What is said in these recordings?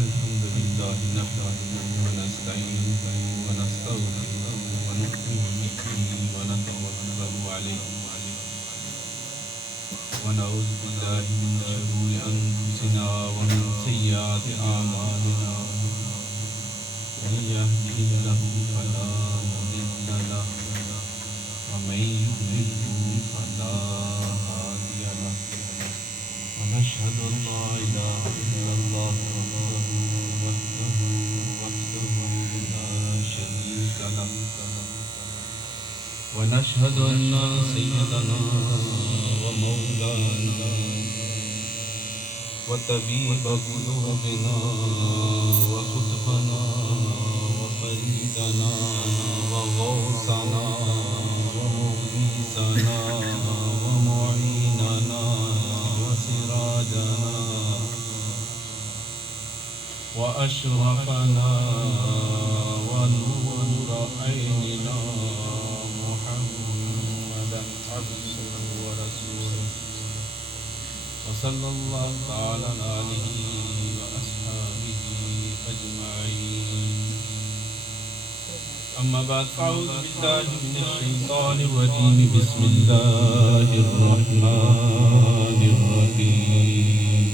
الحمد لله نحمده ونستعينه ونستغفره ونؤمن به ونتوكل عليه ونعوذ بالله من شرور أنفسنا ومن سيئات أعمالنا من يهده الله فلا مضل له ومن يضلل فلا هادي له ونشهد أن لا إله إلا الله وحده لا شريك له ونشهد أن سيدنا ومولانا وطبيب قلوبنا وقطبنا وفريدنا وغوثنا ومغيثنا ومعيننا وسراجنا وأشرفنا ونور عيننا محمدا عبده ورسوله وصلى الله تعالى عليه وأصحابه أجمعين أما بعد فأعوذ بالله من الشيطان الرجيم بسم الله الرحمن الرحيم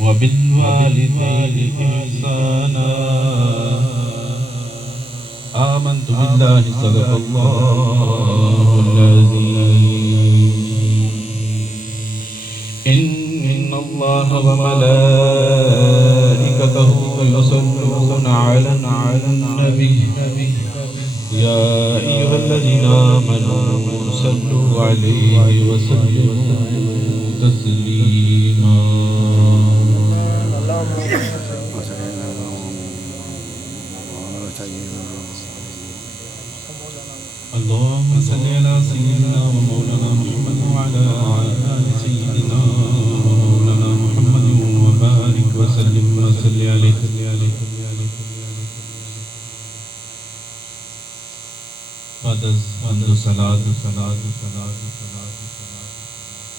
وبالوالدين إحسانا آمنت بالله صدق الله العظيم إن الله وملائكته يصلون على النبي يا أيها الذين آمنوا صلوا عليه وسلموا تسليما اللهم صل على سيدنا ومولانا محمد وعلى آل سيدنا ومولانا محمد وبارك وسلم وصل عليه بعد حمد و صلاۃ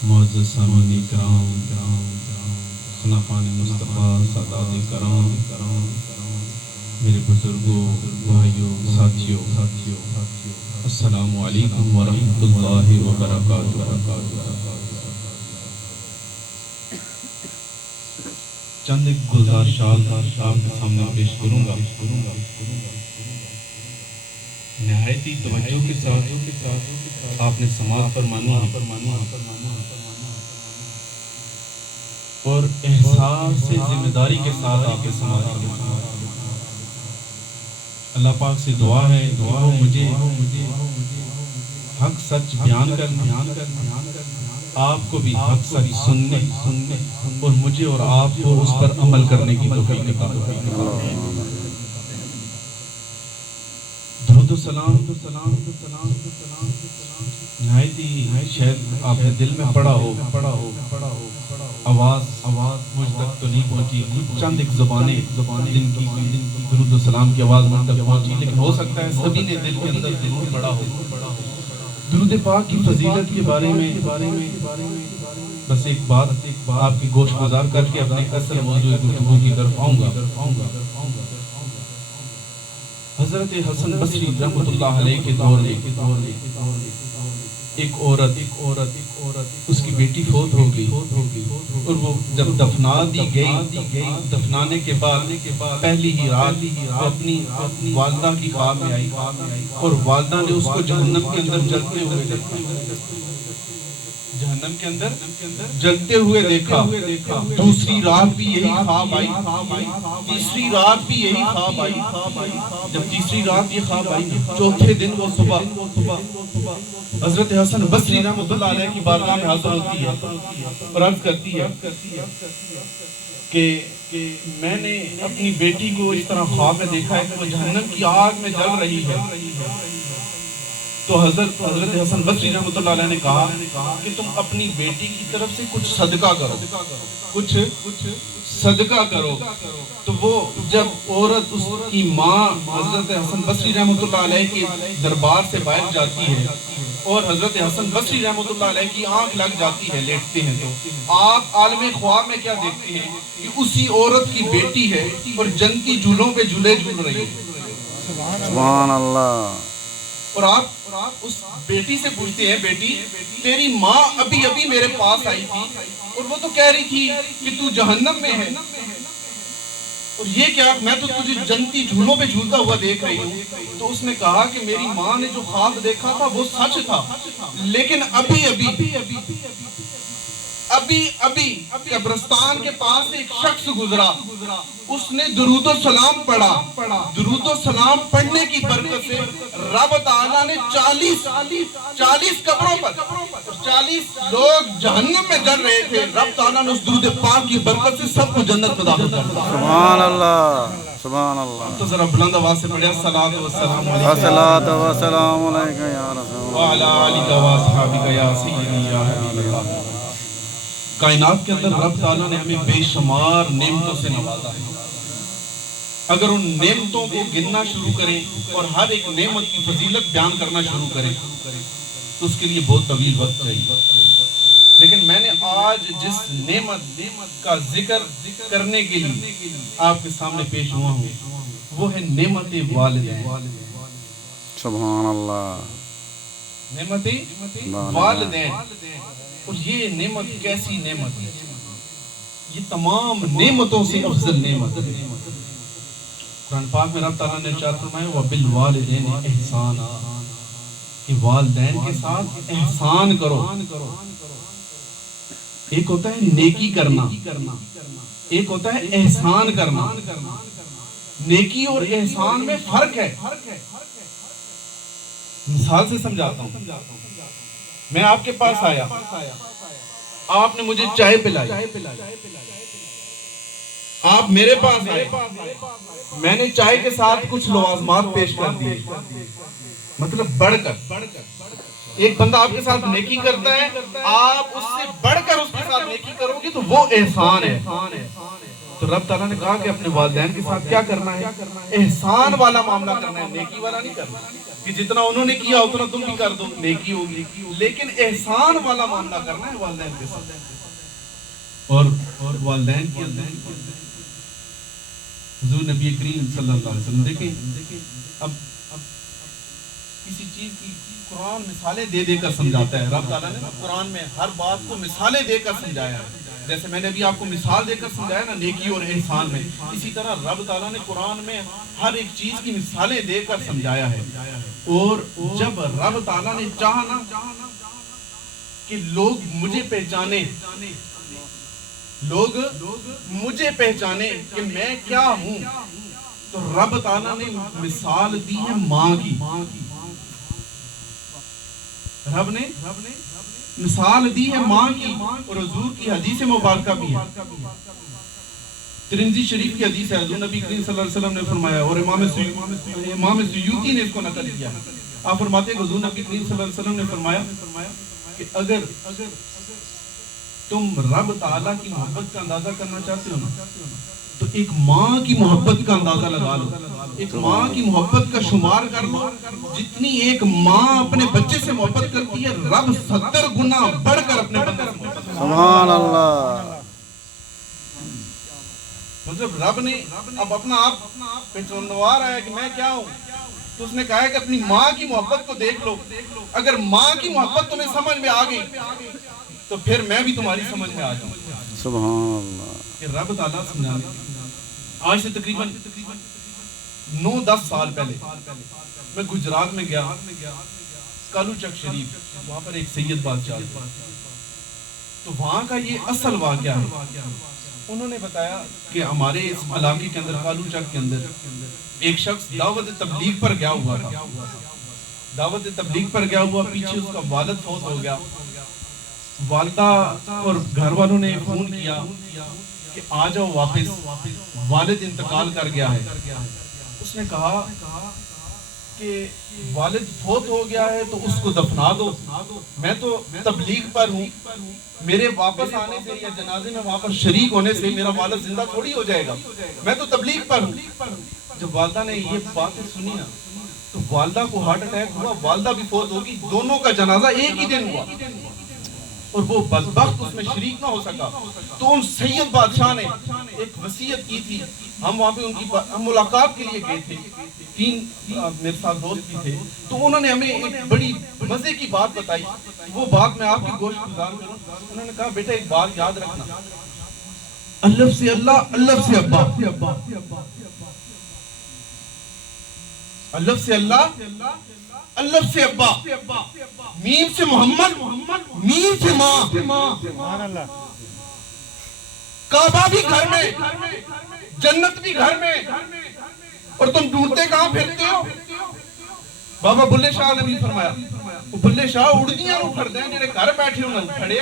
معزز سامعین کرام خلفائے مصطفیٰ سادات کرام میرے بزرگوں بھائیوں ساتھیوں السلام علیکم ورحمۃ اللہ وبرکاتہ۔ چند ایک گزارشات آپ کے سامنے پیش کروں گا۔ نہایت ہی توجہ کے ساتھ آپ نے سماعت فرمانی ہے اور احساس سے ذمہ داری کے ساتھ آپ کے سماعت فرمانی ہے۔ اللہ پاک سے دعا ہے کہ وہ مجھے حق سچ بیان کر آپ کو بھی حق سچ سننے اور مجھے اور آپ کو اس پر عمل کرنے کی توفیق عطا فرمائے۔ درود و سلام نہایت ہی شاید آپ نے دل میں پڑھا ہو، آواز مجھ تک تو نہیں پہنچی، چند ایک زبانیں جن کی درود و سلام کی آواز مجھ تک پہنچی، لیکن ہو سکتا ہے سبھی نے دل کے اندر ضرور پڑھا ہو۔ درود پاک کی فضیلت کے بارے میں بس ایک بات آپ کی گوش گزار کر کے اپنے اصل موضوع گفتگو کی طرف آؤں گا۔ حضرت حسن بصری رحمۃ اللہ علیہ کے دور میں ایک عورت اس کی بیٹی فوت ہو گئی اور وہ جب دفنا دی گئی، دفنانے کے بعد پہلی ہی رات اپنی والدہ کی خواب میں آئی اور والدہ نے اس کو جہنم کے اندر جلتے ہوئے دیکھا، جہنم کے اندر جلتے ہوئے دیکھا۔ دوسری رات بھی یہی خواب آئی، تیسری رات بھی یہی خواب آئی۔ جب تیسری رات یہ خواب آئی، چوتھے دن وہ صبح حضرت حسن بصری رحمۃ اللہ علیہ کی بارگاہ میں حاضر ہوتی ہے اور عرض کرتی ہے کہ میں نے اپنی بیٹی کو اس طرح خواب میں دیکھا ہے کہ وہ جہنم کی آگ میں جل رہی ہے۔ تو حضرت حسن بصری رحمۃ اللہ علیہ نے کہا کہ تم اپنی بیٹی کی طرف سے کچھ صدقہ کرو، کچھ صدقہ کرو۔ تو وہ جب عورت اس کی ماں حضرت حسن بصری رحمۃ اللہ علیہ کے دربار سے باہر جاتی ہے اور حضرت حسن بصری رحمۃ اللہ علیہ کی آنکھ لگ جاتی ہے لیٹتے ہیں تو آپ عالم خواب میں کیا دیکھتے ہیں کہ اسی عورت کی بیٹی ہے اور جنتی جھولوں پہ جھولے جھول رہی ہے. سبحان اللہ. اور آپ اس بیٹی سے پوچھتے ہیں بیٹی تیری ماں ابھی ابھی میرے پاس آئی تھی اور وہ تو کہہ رہی تھی کہ تو جہنم میں ہے اور یہ کیا میں تو تجھے جنتی جھولوں پہ جھولتا ہوا دیکھ رہی ہوں. تو اس نے کہا کہ میری ماں نے جو خواب دیکھا تھا وہ سچ تھا لیکن ابھی قبرستان کے پاس ایک شخص گزرا اس نے درود و سلام پڑھا. درود و سلام پڑھنے کی برکت سے رب تعالیٰ نے 40 قبروں پر 40 لوگ جہنم میں جل رہے تھے. رب تعالیٰ نے اس درود پاک کی برکت سے سب کو جنت میں داخل کر دیا. سبحان اللہ. سبحان اللہ. تو ذرا بلند آواز سے پڑھیں الصلاۃ والسلام علیک الصلاۃ والسلام علیک یا رسول اللہ وعلی آلک واصحابک یا سیدی یا حبیب اللہ. کائنات کے اندر رب تعالیٰ نے ہمیں بے شمار نعمتوں سے نوازا ہے. اگر ان نعمتوں کو گننا شروع کریں اور ہر ایک نعمت کی فضیلت بیان کرنا شروع کریں تو اس کے لیے بہت طویل وقت چاہیے. لیکن میں نے آج جس نعمت کا ذکر کرنے کے لیے آپ کے سامنے پیش ہوا ہوں وہ ہے نعمت والدین. سبحان اللہ. نعمت والدین. اور یہ نعمت کیسی نعمت ہے؟ یہ تمام نعمتوں سے افضل نعمت ہے. قرآن پاک میں رب تعالیٰ نے ارشاد فرمایا وَبِالْوَالِدَيْنِ احسانا کہ والدین کے ساتھ احسان کرو. ایک ہوتا ہے نیکی کرنا ایک ہوتا ہے احسان کرنا. نیکی اور احسان میں فرق ہے. مثال سے سمجھاتا ہوں. میں آپ کے پاس آیا آپ نے مجھے چائے پلائی. آپ میرے پاس آئے میں نے چائے کے ساتھ کچھ لوازمات پیش کر دیے. مطلب بڑھ کر ایک بندہ آپ کے ساتھ نیکی کرتا ہے آپ اس سے بڑھ کر اس کے ساتھ نیکی کرو گے تو وہ احسان ہے. تو رب تعالیٰ نے کہا کہ اپنے والدین کے ساتھ کیا کرنا ہے؟ احسان والا معاملہ کرنا ہے, نیکی والا نہیں کرنا کہ جتنا انہوں نے کیا اتنا تم بھی کر دو نیکی ہوگی. لیکن احسان والا معاملہ کرنا ہے والدین کے ساتھ. اور والدین کی حضور نبی کریم صلی اللہ علیہ وسلم دیکھیں اب کسی چیز کی قرآن مثالیں دے دے کر سمجھاتا ہے. رب تعالیٰ نے قرآن میں ہر بات کو مثالیں دے کر سمجھایا ہے. جیسے میں نے ابھی آپ کو مثال دے کر سمجھایا نا نیکی اور احسان میں, اسی طرح رب تعالیٰ نے قرآن میں ہر ایک چیز کی مثالیں دے کر سمجھایا ہے. اور جب رب تعالیٰ نے چاہا نا کہ لوگ مجھے پہچانے کہ میں کیا ہوں تو رب تعالیٰ نے مثال دی ہے ماں کی. رب نے مثال دی ہے ماں کی. اور حضور کی حدیث مبارکہ بھی ہے, ترمذی شریف کی حدیث ہے. حضور نبی کریم صلی اللہ علیہ وسلم نے فرمایا اور امام سیوطی نے اس کو نقل کیا. آپ فرماتے ہیں کہ حضور نبی کریم صلی اللہ علیہ وسلم نے فرمایا کہ اگر تم رب تعالیٰ کی محبت کا اندازہ کرنا چاہتے ہو تو ایک ماں کی محبت کا اندازہ لگا لو, ایک ماں کی محبت کا شمار کر لو. جتنی ایک ماں اپنے بچے سے محبت کرتی ہے رب 70 گنا بڑھ کر اپنے بندے سے محبت کرتا ہے. سبحان اللہ. مطلب رب نے اب اپنا آپ پہچانوا رہا ہے کہ میں کیا ہوں تو اس نے کہا ہے کہ اپنی ماں کی محبت کو دیکھ لو. اگر ماں کی محبت تمہیں سمجھ میں آ گئی تو پھر میں بھی تمہاری سمجھ میں آ جاؤں. سبحان اللہ. کہ رب تعالیٰ سمجھانے آج سے تقریباً 9-10 سال پہلے میں گجرات میں گیا, کالو چک شریف, وہاں پر ایک سید بادشاہ تھے. تو وہاں کا یہ اصل واقعہ ہے. انہوں نے بتایا کہ ہمارے اس علاقے کے اندر کالو چک کے اندر ایک شخص دعوت تبلیغ پر گیا ہوا تھا. پیچھے اس کا والد فوت ہو گیا. والدہ اور گھر والوں نے فون کیا کہ آ جاؤ واپس, والد انتقال کر گیا ہے. اس نے کہا کہ والد فوت ہو گیا ہے تو اس کو دفنا دو, میں تو تبلیغ پر ہوں, میرے واپس آنے سے یا جنازے میں وہاں پر شریک ہونے سے میرا والد زندہ تھوڑی ہو جائے گا, میں تو تبلیغ پر ہوں. جب والدہ نے یہ باتیں سنی نا تو والدہ کو ہارٹ اٹیک ہوا، والدہ بھی فوت ہوگی، دونوں کا جنازہ ایک ہی دن ہوا، اور وہ بدبخت اس میں شریک نہ ہو سکا۔ تو ان سید بادشاہ نے ایک وصیت کی تھی، ہم وہاں پہ ہم ملاقات کے لیے گئے تھے، 3 میرے ساتھ دوست بھی تھے، تو انہوں نے ہمیں ایک بڑی مزے کی بات بتائی، وہ بات میں آپ کی گوشت گزار کروں۔ انہوں نے کہا بیٹا ایک بات یاد رکھنا، الف سے اللہ، الف سے ابا، الف سے اللہ، الف سے ابا، میم سے محمد، میم سے ماں، کعبہ بھی گھر میں، جنت بھی گھر میں، اور تم ڈھونڈتے کہاں پھرتے ہو؟ بابا بلے شاہ نے بھی فرمایا، بلے شاہ اڑدیاں نو پھڑ دیں جڑے گھر بیٹھے ہونا پھڑے،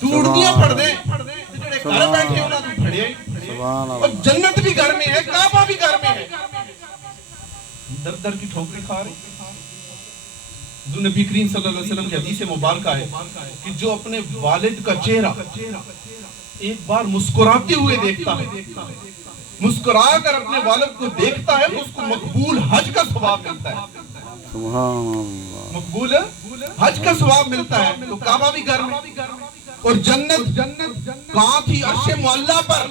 تو اڑدیاں پھڑ دیں جڑے گھر بیٹھے ہونا پھڑے، اور جنت بھی گھر میں ہے، کعبہ بھی گھر میں ہے، در در کی ٹھوکریں کھا رہے۔ حضور نبی کریم صلی اللہ علیہ وسلم کی حدیث مبارکہ ہے کہ جو اپنے والد کا چہرہ ایک بار مسکراتے ہوئے دیکھتا ہے، مسکرا کر اپنے والد کو دیکھتا ہے، اس کو مقبول حج کا ثواب ملتا ہے، سبحان اللہ، مقبول حج کا ثواب ملتا ہے۔ تو کعبہ بھی گھر میں، اور جنت کہاں تھی؟ عرش معلیٰ پر۔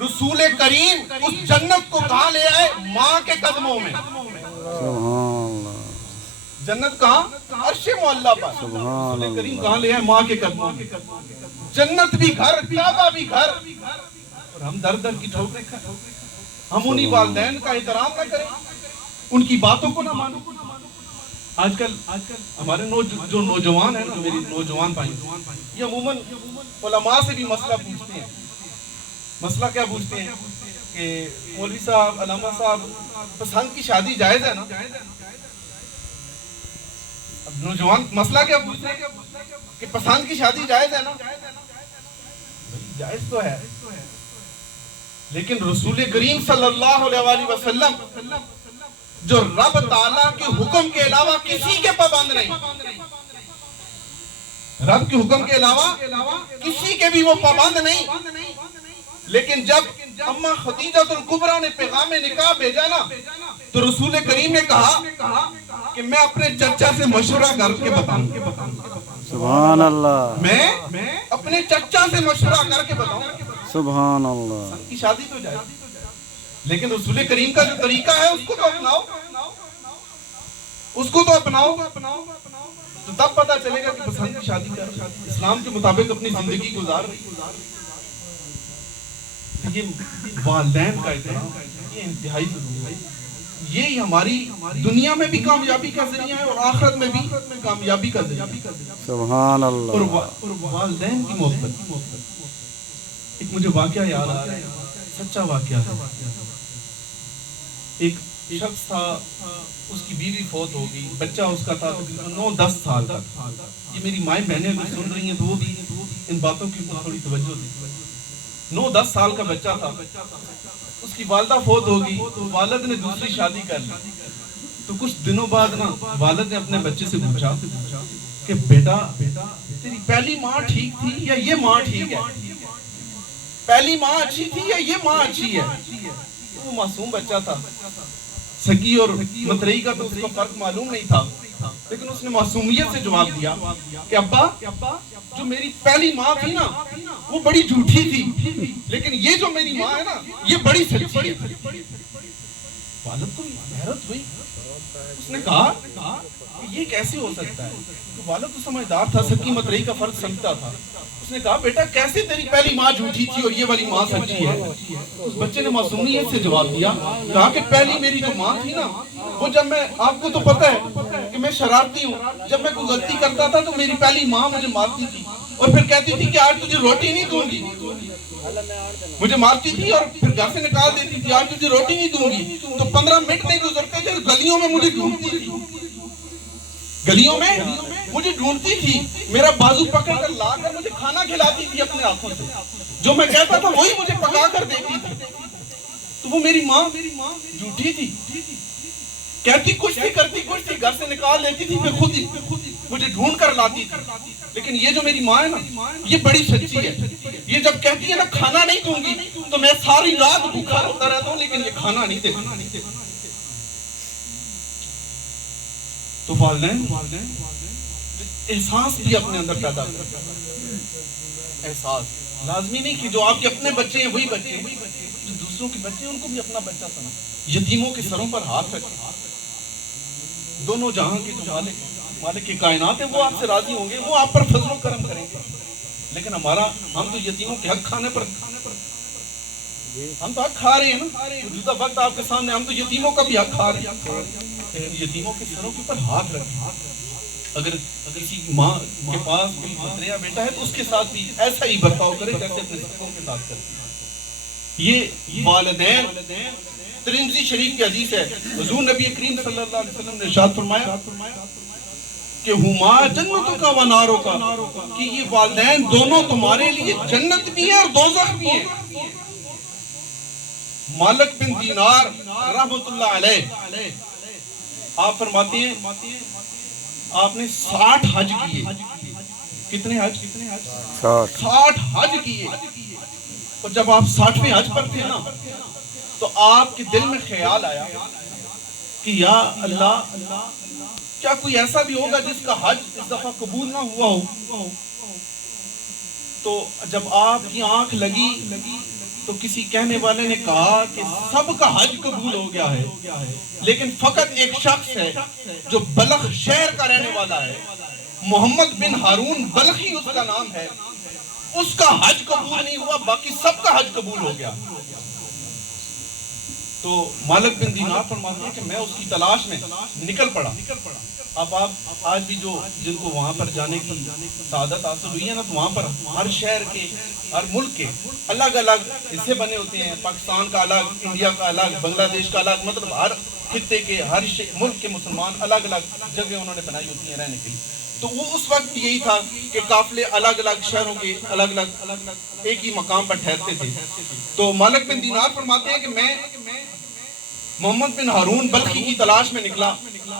رسول کریم اس جنت کو کہاں لے آئے؟ ماں کے قدموں میں۔ سبحان اللہ، جنت کہاں؟ عرش معلیٰ پر۔ رسول کریم کہاں لے آئے؟ ماں کے قدموں میں۔ جنت بھی گھر، کعبہ بھی گھر، اور ہم در در کی ٹھوکریں کھائیں، ہم انہی والدین کا احترام نہ کریں، ان کی باتوں کو نہ مانیں۔ آج کل ہمارے جو نوجوان ہیں نا، میری نوجوان بھائی، یہ عموماً علماء سے بھی مسئلہ پوچھتے ہیں۔ مسئلہ کیا پوچھتے ہیں کہ مولوی صاحب، علامہ صاحب، پسند کی شادی جائز ہے نا؟ نوجوان مسئلہ کیا پوچھتے ہیں کہ پسند کی شادی جائز ہے نا؟ جائز تو ہے، لیکن رسول کریم صلی اللہ علیہ وآلہ وسلم جو رب تعالیٰ کے حکم کے علاوہ کسی کے پابند نہیں، رب کے حکم کے علاوہ کسی کے بھی وہ پابند نہیں، لیکن جب اماں خدیجہ الکبریٰ نے پیغام نکاح بھیجا نا، تو رسول کریم نے کہا کہ میں اپنے چچا سے مشورہ کر کے بتاؤں، سبحان اللہ، میں اپنے چچا سے مشورہ کر کے بتاؤں، سبحان اللہ، کی شادی تو جائے، لیکن رسول کریم کا جو طریقہ ہے اس کو تو اپناؤ، اس کو تو اپناؤ، تو تب پتہ چلے گا کہ پسند کی شادی کر اسلام کے مطابق اپنی زندگی گزار رہی۔ یہ والدین کا احترام، یہ انتہائی ضروری ہے، یہ ہماری دنیا میں بھی کامیابی کا ذریعہ ہے اور آخرت میں بھی کامیابی کا ذریعہ ہے۔ سبحان اللہ، اور والدین کی محبت۔ ایک مجھے واقعہ یاد آ رہا ہے، سچا واقعہ ہے۔ ایک شخص تھا، اس کی بیوی فوت ہو گئی، بچہ اس کا تھا 9-10 سال کا۔ یہ میری مائیں بہنیں بھی سن رہی ہیں تو وہ بھی ان باتوں کی تھوڑی توجہ دیں۔ 9-10 سال کا بچہ تھا، اس کی والدہ فوت ہو گئی، والد نے دوسری شادی کر لی۔ تو کچھ دنوں بعد نا والد نے اپنے بچے سے پوچھا کہ بیٹا تیری پہلی ماں ٹھیک تھی یا یہ ماں ٹھیک ہے؟ پہلی ماں اچھی تھی یا یہ ماں اچھی ہے؟ وہ معصوم بچہ تھا، سکی اور مترئی کا تو اس کو فرق معلوم نہیں تھا، لیکن اس نے معصومیت سے جواب دیا کہ ابا جو میری پہلی ماں تھی نا وہ بڑی جھوٹی تھی، لیکن یہ جو میری ماں ہے نا یہ بڑی سچی ہے۔ والد کو حیرت ہوئی، اس نے کہا کہ یہ کیسے ہو سکتا ہے؟ والد تو سمجھدار تھا، سکی مترئی کا فرق سمجھتا تھا۔ اس نے کہا بیٹا کیسے تیری پہلی ماں جھوٹی تھی اور یہ والی ماں سچی ہے؟ اس بچے نے معصومیت سے جواب دیا، کہا کہ پہلی میری جو ماں تھی نا وہ جب میں، آپ کو تو پتہ ہے کہ میں شرارتی ہوں، جب میں کوئی غلطی کرتا تھا تو میری پہلی ماں مجھے مارتی تھی اور پھر کہتی تھی کہ آج تجھے روٹی نہیں دوں گی، مجھے مارتی تھی اور پھر گھر سے نکال دیتی تھی، آج تجھے روٹی نہیں دوں گی۔ تو 15 منٹ نہیں گزرتے تھے، گلیوں میں مجھے ڈھونڈتی تھی، گلیوں میں مجھے ڈھونڈتی تھی، میرا بازو پکڑ کر لا کر مجھے کھانا کھلاتی تھی اپنے ہاتھوں سے، جو میں کہتا تھا وہی مجھے پکا کر دیتی تھی۔ تو وہ میری ماں جھوٹی تھی، کہتی کچھ تھی کرتی کچھ تھی، گھر سے نکال لیتی تھی، پھر خود ہی مجھے ڈھونڈ کر لاتی تھی۔ لیکن یہ جو میری ماں ہے نا یہ بڑی سچی ہے، یہ جب کہتی ہے نا کھانا نہیں دوں گی تو میں ساری رات بھوکا ہوتا رہتا ہوں لیکن یہ کھانا نہیں دیتی۔ تو والدین احساس بھی اپنے اندر پیدا کرتے ہیں. احساس لازمی نہیں کہ جو آپ کے اپنے بچے ہیں وہی بچے ہیں، جو دوسروں کے بچے ہیں ان کو بھی اپنا بچہ سمجھیں. یتیموں کے سروں پر ہاتھ رکھیں. دونوں جہاں کے جو مالک کی کائنات ہے وہ آپ سے راضی ہوں گے، وہ آپ پر فضل و کرم کریں گے. لیکن ہم تو یتیموں کے حق کھانے پر ہم تو حق کھا رہے ہیں نا. موجودہ وقت آپ کے سامنے ہم تو یتیموں کا بھی حق کھا رہے ہیں. یتیموں کے سروں کے اوپر ہاتھ رکھیں. اگر کسی ماں کے پاس کوئی متریا بیٹا ہے تو اس کے ساتھ بھی ایسا ہی برتاؤ کرے جیسے اپنے سکوں کے ساتھ کرے. یہ والدین. ترمذی شریف کی حدیث ہے، حضور نبی کریم صلی اللہ علیہ وسلم نے ارشاد فرمایا کہ ہما جنتوں کا و ناروں کا، کہ یہ والدین دونوں تمہارے لیے جنت بھی ہیں اور دوزخ بھی ہیں. مالک بن دینار رحمۃ اللہ علیہ آپ فرماتے ہیں آپ نے 60 حج کیے. کتنے حج؟ 60 حج کیے. اور جب آپ 60ویں حج پر تھے نا تو آپ کے دل میں خیال آیا کہ یا اللہ، کیا کوئی ایسا بھی ہوگا جس کا حج اس دفعہ قبول نہ ہوا ہو؟ تو جب آپ کی آنکھ لگی تو کسی کہنے والے نے کہا کہ سب کا حج قبول ہو گیا ہے، لیکن فقط ایک شخص ہے جو بلخ شہر کا رہنے والا ہے، محمد بن ہارون بلخی اس کا نام ہے، اس کا حج قبول نہیں ہوا، باقی سب کا حج قبول ہو گیا. تو مالک بن دینار فرماتے ہیں کہ میں اس کی تلاش میں نکل پڑا. اب آپ آج بھی جن کو وہاں پر جانے کی سعادت حاصل ہوئی ہے نا، تو وہاں پر ہر شہر کے، ہر ملک کے الگ الگ حصے بنے ہوتے ہیں. پاکستان کا الگ، انڈیا کا الگ، بنگلہ دیش کا الگ، مطلب ہر خطے کے، ہر ملک کے مسلمان الگ الگ جگہ انہوں نے بنائی ہوتی ہیں رہنے کے لیے. تو وہ اس وقت یہی تھا کہ قافلے الگ الگ شہروں کے الگ الگ ایک ہی مقام پر ٹھہرتے تھے. تو مالک بن دینار فرماتے ہیں کہ میں محمد بن ہارون بلخی کی تلاش میں نکلا.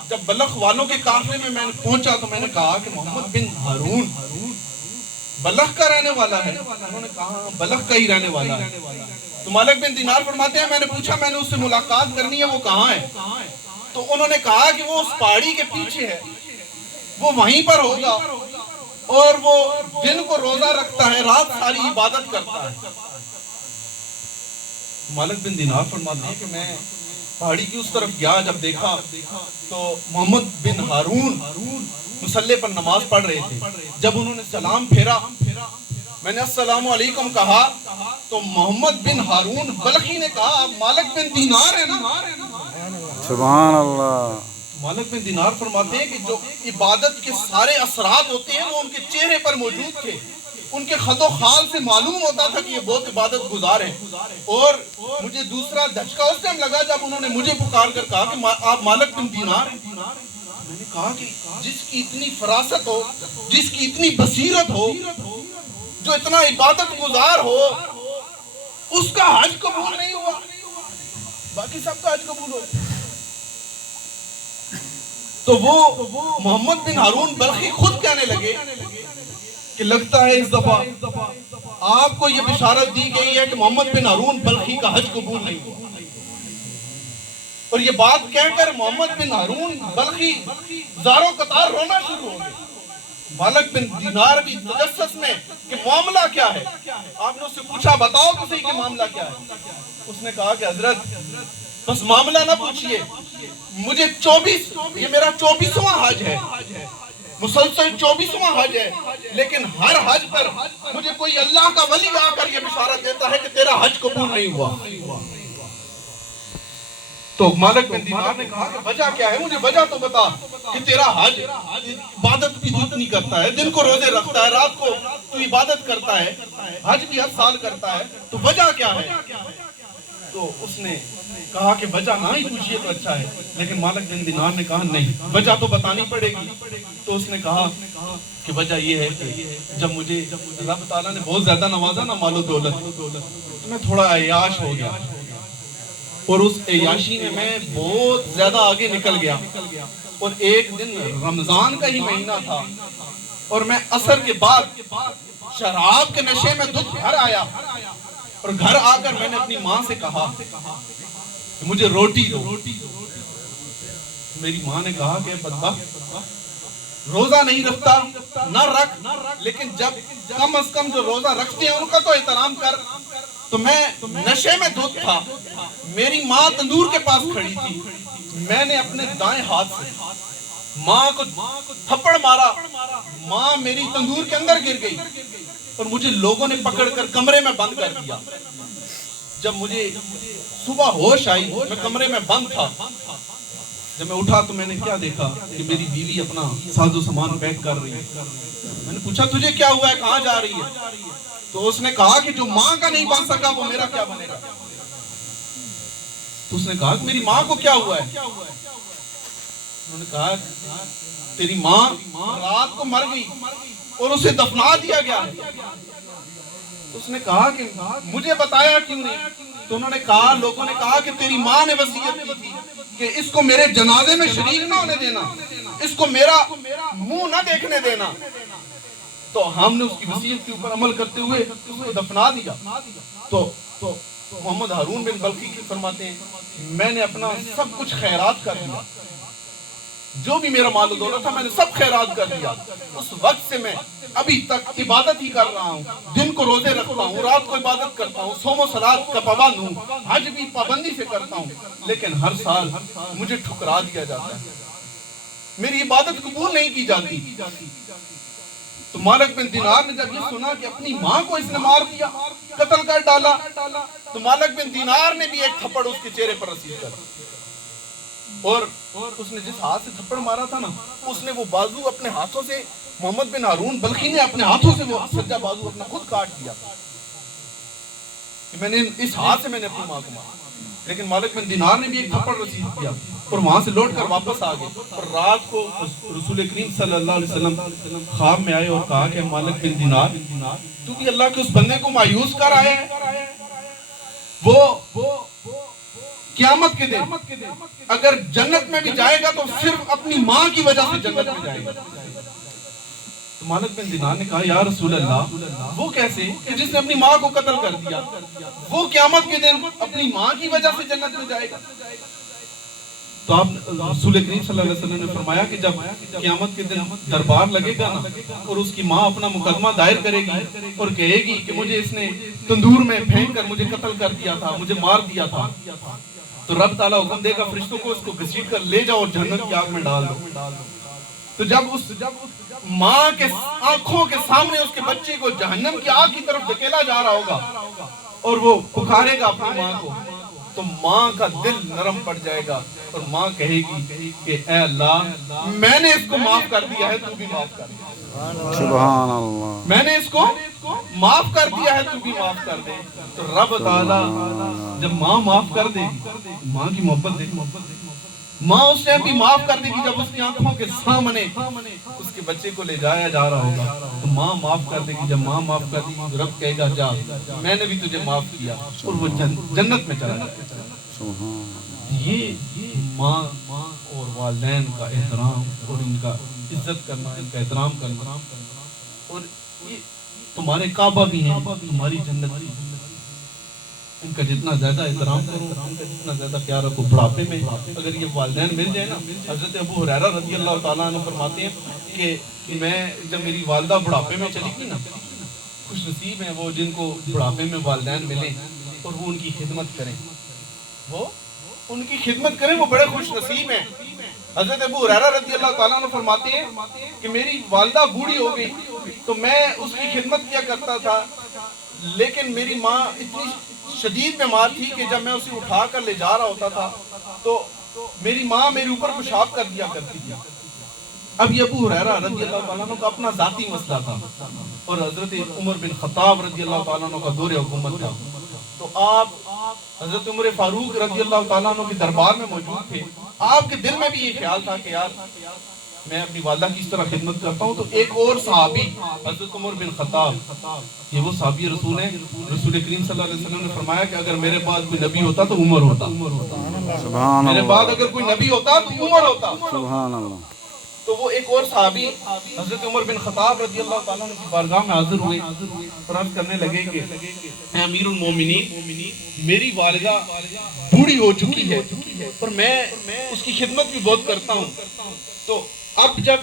جب بلخ والوں کے قافلے میں میں پہنچا تو میں نے کہا کہ محمد بن ہارون بلخ کا رہنے والا ہے؟ انہوں نے کہا بلخ کا ہی رہنے والا ہے. تو مالک بن دینار فرماتے ہیں میں نے پوچھا، میں نے اس سے ملاقات کرنی ہے، وہ کہاں ہے؟ تو انہوں نے کہا کہ وہ اس پہاڑی کے پیچھے ہے، وہ وہیں پر ہوگا، اور وہ دن کو روزہ رکھتا ہے، رات ساری عبادت کرتا ہے. مالک بن دینار فرماتے ہیں کہ میں پہاڑی کی اس طرف گیا. جب دیکھا تو محمد بن ہارون مصلی پر نماز پڑھ رہے تھے. جب انہوں نے سلام پھیرا، میں نے السلام علیکم کہا تو محمد بن ہارون بلخی نے کہا آپ مالک بن دینار ہیں نا؟ سبحان اللہ. مالک بن دینار فرماتے ہیں کہ جو عبادت کے سارے اثرات ہوتے ہیں وہ ان کے چہرے پر موجود تھے. ان کے خد و خال سے معلوم ہوتا تھا کہ یہ بہت عبادت گزار ہیں. اور مجھے دوسرا دھچکا اس ٹائم لگا جب انہوں نے مجھے پکار کر کہا کہ آپ مالک بن دینار ہیں. میں نے کہا کہ جس کی اتنی فراست ہو، جس کی اتنی بصیرت ہو، جو اتنا عبادت گزار ہو، اس کا حج قبول نہیں ہوا، باقی سب کا حج قبول ہو. تو وہ محمد بن ہارون بلخی خود کہنے لگے کہ لگتا ہے اس دفعہ آپ کو یہ بشارت دی گئی ہے کہ محمد بن ہارون بلخی کا حج قبول نہیں ہوا. اور یہ بات کہہ کر محمد بن ہارون بلخی زاروں قطار رونا شروع ہو گئے. مالک بن دینار بھی تجسس میں کہ معاملہ کیا ہے. آپ نے اس سے پوچھا بتاؤ تو صحیح کہ معاملہ کیا ہے. اس نے کہا کہ حضرت بس معاملہ نہ پوچھئے، مجھے یہ میرا 24واں حج ہے، مسلسل 24واں حج ہے، لیکن ہر حج پر مجھے کوئی اللہ کا ولی آ کر یہ بشارت دیتا ہے کہ تیرا حج قبول نہیں ہوا. تو مالک بن دینار نے کہا کہ وجہ کیا ہے، مجھے وجہ تو بتا کہ تیرا حج عبادت بھی نہیں کرتا ہے، دن کو روزے رکھتا ہے، رات کو تو عبادت کرتا ہے، حج بھی ہر سال کرتا ہے، تو وجہ کیا ہے؟ تو اس نے کہا کہ وجہ نہ ہی پوچھئے تو اچھا ہے. لیکن مالک بن دینار نے کہا نہیں، وجہ تو بتانی پڑے گی. تو اس نے کہا کہ وجہ یہ ہے کہ جب مجھے اللہ تعالیٰ نے بہت زیادہ نوازا نا مال و دولت، تو میں تھوڑا عیاش ہو گیا، اور اس عیاشی میں بہت زیادہ آگے نکل گیا. اور ایک دن رمضان کا ہی مہینہ تھا، اور میں عصر کے بعد شراب کے نشے میں دودھ گھر آیا، اور گھر آ کر میں نے اپنی ماں سے کہا کہ مجھے روٹی دو. میری ماں نے کہا کہ بدبخت روزہ نہیں رکھتا نہ رکھ، لیکن جب کم از کم جو روزہ رکھتے ہیں ان کا تو احترام کر۔ تو میں نشے میں دھت تھا، میری ماں تندور کے پاس کھڑی تھی، میں نے اپنے دائیں ہاتھ سے ماں کو تھپڑ مارا، ماں میری تندور کے اندر گر گئی اور مجھے لوگوں نے پکڑ کر کمرے میں بند کر دیا۔ جب مجھے صبح ہوش آئی، میں کمرے میں بند تھا، جب میں اٹھا تو میں نے کیا دیکھا کہ میری بیوی اپنا ساز و سامان پیک کر رہی ہے۔ میں نے پوچھا تجھے کیا ہوا ہے، کہاں جا رہی ہے؟ تو اس نے کہا کہ جو ماں کا نہیں بن سکا وہ میرا کیا بنے گا۔ تو اس نے کہا کہ میری ماں کو کیا ہوا ہے؟ انہوں نے کہا تیری ماں رات کو مر گئی اور اسے دفنا دیا گیا ہے۔ اس نے کہا کہ مجھے بتایا کیوں نہیں؟ تو انہوں نے کہا، لوگوں نے کہا کہ تیری ماں نے وصیت کی تھی کہ اس کو میرے جنازے میں شریک نہ ہونے دینا، اس کو میرا منہ نہ دیکھنے دینا۔ تو ہم نے اس کی وصیت کے اوپر عمل کرتے ہوئے اس کو دفنا دیا۔ تو محمد ہارون بن بلخی فرماتے ہیں میں نے اپنا سب کچھ خیرات کر دیا، جو بھی میرا مال و دولت تھا میں نے سب خیرات کر دیا۔ اس وقت سے میں ابھی تک عبادت ہی کر رہا ہوں، دن کو روزے رکھتا ہوں، رات کو عبادت کرتا ہوں، صوم و صلات کا پابند ہوں، حج بھی پابندی سے کرتا ہوں، لیکن ہر سال مجھے ٹھکرا دیا جاتا ہے، میری عبادت قبول نہیں کی جاتی۔ تو مالک بن دینار نے جب یہ سنا کہ اپنی ماں کو اس نے مار دیا، قتل کر ڈالا، تو مالک بن دینار نے بھی ایک تھپڑ اس کے چہرے پر رسید کر، اور اس نے جس ہاتھ سے تھپڑ مارا تھا نا، اس نے وہ بازو اپنے ہاتھوں سے، محمد بن ہارون بلخی نے اپنے ہاتھوں سے وہ سجا بازو اپنا خود کاٹ دیا کہ میں نے اس ہاتھ سے میں نے اپنی ماں کو مارا۔ لیکن مالک بن دینار نے بھی ایک تھپڑ رسید کیا اور وہاں سے لوٹ کر واپس آ گئے، اور رات کو رسول کریم صلی اللہ علیہ وسلم خواب میں آئے اور کہا کہ مالک بن دینار تو بھی اللہ کے اس بندے کو مایوس کر آئے ہیں، وہ قیامت کے دن اگر جنت میں بھی جائے گا تو صرف اپنی ماں کی وجہ سے جنت میں جائے گا۔ تو مالک بن دینار نے کہا یا رسول اللہ وہ کیسے کہ جس نے اپنی ماں کو قتل کر دیا، وہ قیامت کے دن اپنی ماں کی وجہ سے جنت میں جائے گا؟ تو آپ رسول کریم صلی اللہ علیہ وسلم نے فرمایا کہ جب قیامت کے دن دربار لگے گا نا اور اس کی ماں اپنا مقدمہ دائر کرے گی اور کہے گی کہ مجھے اس نے تندور میں پھینک کر مجھے قتل کر دیا تھا، مجھے مار دیا تھا، تو رب تعالیٰ حکم دے گا فرشتوں کو اس کو گھسیٹ کر لے جاؤ اور جہنم کی آگ میں ڈال دو۔ تو جب اس ماں کے آنکھوں کے سامنے اس کے بچے کو جہنم کی آگ کی طرف دھکیلا جا رہا ہوگا اور وہ پکارے گا اپنی ماں کو، تو ماں کا دل نرم پڑ جائے گا اور ماں کہے گی کہ اے اللہ میں نے اس کو معاف کر دیا ہے، تو بھی معاف کر دے۔ سبحان اللہ، میں نے اس کو معاف کر دیا ہے، تو بھی معاف کر دے۔ تو رب تعالیٰ جب ماں معاف کر دے گی، ماں کی محبت دیکھ، ماں اس ٹائم بھی معاف کر دے گی جب اس کی آنکھوں کے سامنے اس کے بچے کو لے جایا جا رہا ہوگا، تو ماں معاف کر دے گی۔ جب ماں معاف کر دے گی تو رب کہے گا جا میں نے بھی تجھے معاف کیا، اور وہ جنت میں چلا جائے۔ یہ ماں اور والدین کا احترام اور ان کا عزت کرنا، ان کا احترام کرنا، اور یہ تمہارے کعبہ بھی ہیں، تمہاری جنت بھی، ان کا جتنا زیادہ احترام کرو، ان کا جتنا زیادہ خیال رکھو۔ بڑھاپے میں اگر یہ والدین مل جائے نا، حضرت ابو ہریرہ رضی اللہ تعالیٰ عنہ فرماتے ہیں کہ میں جب میری والدہ بڑھاپے میں چلی گئی نا، خوش نصیب ہیں وہ جن کو بڑھاپے میں والدین ملیں اور وہ ان کی خدمت کریں، وہ ان کی خدمت کریں، وہ بڑے خوش نصیب ہیں۔ حضرت ابو ہریرہ رضی اللہ تعالیٰ عنہ فرماتے ہیں کہ میری والدہ بوڑھی ہو گئی تو میں اس کی خدمت کیا کرتا تھا، لیکن میری ماں اتنی شدید بیمار تھی کہ جب میں اسے اٹھا کر لے جا رہا ہوتا تھا تو میری ماں میرے اوپر پیشاب کر دیا کرتی تھی۔ اب یہ ابو ہریرہ رضی اللہ تعالیٰ عنہ کا اپنا ذاتی مسئلہ تھا اور حضرت عمر بن خطاب رضی اللہ تعالیٰ عنہ کا دور حکومت تھا، تو آپ حضرت عمر فاروق رضی اللہ تعالیٰ عنہ کے دربار میں موجود تھے۔ آپ کے دل میں بھی یہ خیال تھا کہ یار میں اپنی والدہ کی اس طرح خدمت کرتا ہوں، تو ایک اور صحابی حضرت عمر بن خطاب، یہ وہ صحابی رسول ہیں، رسول کریم صلی اللہ علیہ وسلم نے فرمایا کہ اگر میرے بعد کوئی نبی ہوتا تو عمر ہوتا، سبحان میرے اللہ، بعد اگر کوئی نبی ہوتا تو عمر ہوتا۔ سبحان اللہ، تو وہ ایک اور صحابی حضرت عمر بن خطاب رضی اللہ تعالیٰ عنہ کی بارگاہ میں حاضر ہوئے اور عرض کرنے لگے کہ اے امیر المومنین، میری والدہ بوڑھی ہو چکی ہے اور میں اس کی خدمت بھی بہت کرتا ہوں، تو اب جب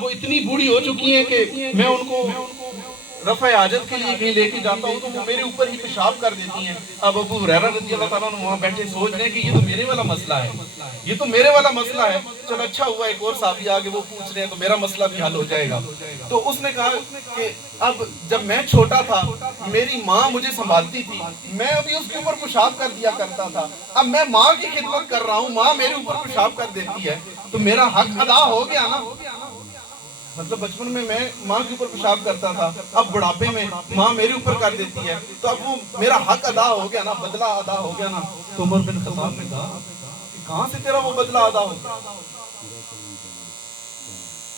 وہ اتنی بوڑھی ہو چکی ہیں کہ میں ان کو رفع حاجت کے لیے کہیں لے کے جاتا ہوں تو وہ میرے اوپر ہی پیشاب کر دیتی ہیں۔ اب ابو ہریرہ رضی اللہ تعالیٰ عنہ وہاں بیٹھے سوچ رہے ہیں کہ یہ تو میرے والا مسئلہ ہے، یہ تو میرے والا مسئلہ ہے، چل اچھا ہوا ایک اور صحابی آگے وہ پوچھ رہے ہیں تو میرا مسئلہ بھی حل ہو جائے گا۔ تو اس نے کہا کہ اب جب میں چھوٹا تھا میری ماں مجھے سنبھالتی تھی، میں ابھی اس کے اوپر پیشاب کر دیا کرتا تھا، اب میں ماں کی خدمت کر رہا ہوں، ماں میرے اوپر پیشاب کر دیتی ہے تو میرا حق ادا ہو گیا نا۔ مطلب بچپن میں ماں کے اوپر پیشاب کرتا تھا، اب بڑھاپے میں ماں میرے اوپر کر دیتی ہے تو اب وہ میرا حق ادا ہو گیا نا، بدلہ ادا ہو گیا نا۔ تو عمر بن خطاب نے کہا کہ کہاں سے تیرا وہ بدلہ ادا ہو گیا؟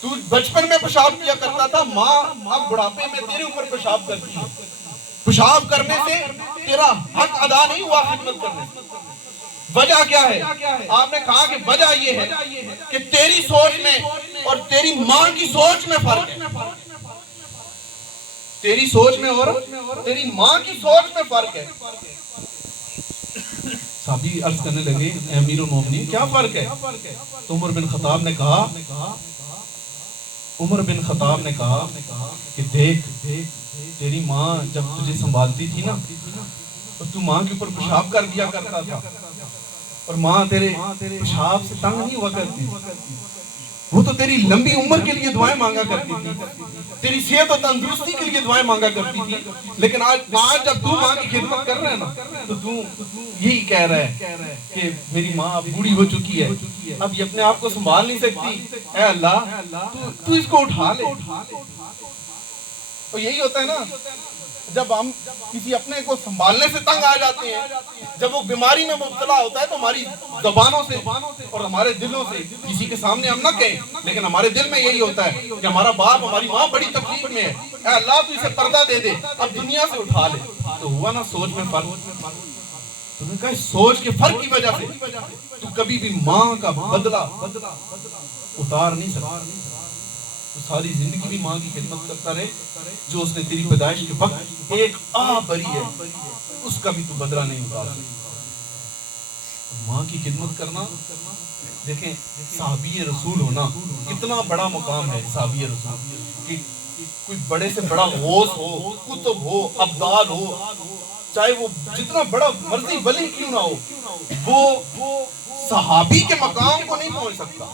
تو بچپن میں پیشاب کیا کرتا تھا، ماں اب بڑھاپے میں تیرے اوپر پیشاب کرتی ہے، پیشاب کرنے سے تیرا حق ادا نہیں ہوا خدمت کرنے سے۔ وجہ کیا ہے؟ آپ نے کہا کہ وجہ یہ ہے کہ تیری سوچ میں اور تیری ماں کی سوچ میں فرق ہے، تیری سوچ میں اور تیری ماں کی سوچ میں فرق ہے۔ صحابی عرض کرنے لگے اے امیر المومنین کیا فرق ہے؟ تو عمر بن خطاب نے کہا کہ دیکھ تیری ماں جب تجھے سنبھالتی تھی نا تو تو ماں کے اوپر پیشاب کر دیا کرتا تھا اور ماں تیرے پیشاب سے تنگ نہیں ہوا کرتی، وہ تو تیری لمبی عمر کے لیے دعائیں مانگا کرتی تھی، تیری صحت و تندرستی کے لیے دعائیں مانگا کرتی تھی، لیکن آج جب تو ماں کی خدمت کر رہا ہے نا تو تو یہی کہہ رہا ہے کہ میری ماں اب بوڑھی ہو چکی ہے، اب یہ اپنے آپ کو سنبھال نہیں سکتی، اے اللہ تو اس کو اٹھا لے۔ تو یہی ہوتا ہے نا جب ہم کسی اپنے کو سنبھالنے سے تنگ آ جاتے ہیں، جب وہ بیماری میں مبتلا ہوتا ہے تو ہماری زبانوں سے اور ہمارے دلوں سے کسی کے سامنے ہم نہ کہیں لیکن ہمارے دل میں یہی ہوتا ہے کہ ہمارا باپ ہماری ماں بڑی تکلیف میں ہے، اے اللہ تو اسے پردہ دے دے، اب دنیا سے اٹھا لے۔ تو ہوا نا سوچ میں فرق۔ تو نے کہا سوچ کے فرق کی وجہ سے تو کبھی بھی ماں کا بدلہ اتار نہیں سکتا، تو ساری زندگی بھی ماں کی خدمت کرتا رہے، جو اس نے تیری پیدائش کے وقت ایک آہ بری ہے اس کا بھی تو بدلہ نہیں اتار سکتا۔ ماں کی خدمت کرنا، دیکھیں صحابی رسول ہونا کتنا بڑا مقام ہے۔ صحابی رسول کہ کوئی بڑے سے بڑا غوث ہو، کتب ہو، ابدال ہو، چاہے وہ جتنا بڑا مرضی ولی کیوں نہ ہو، وہ صحابی کے مقام کو نہیں پہنچ سکتا۔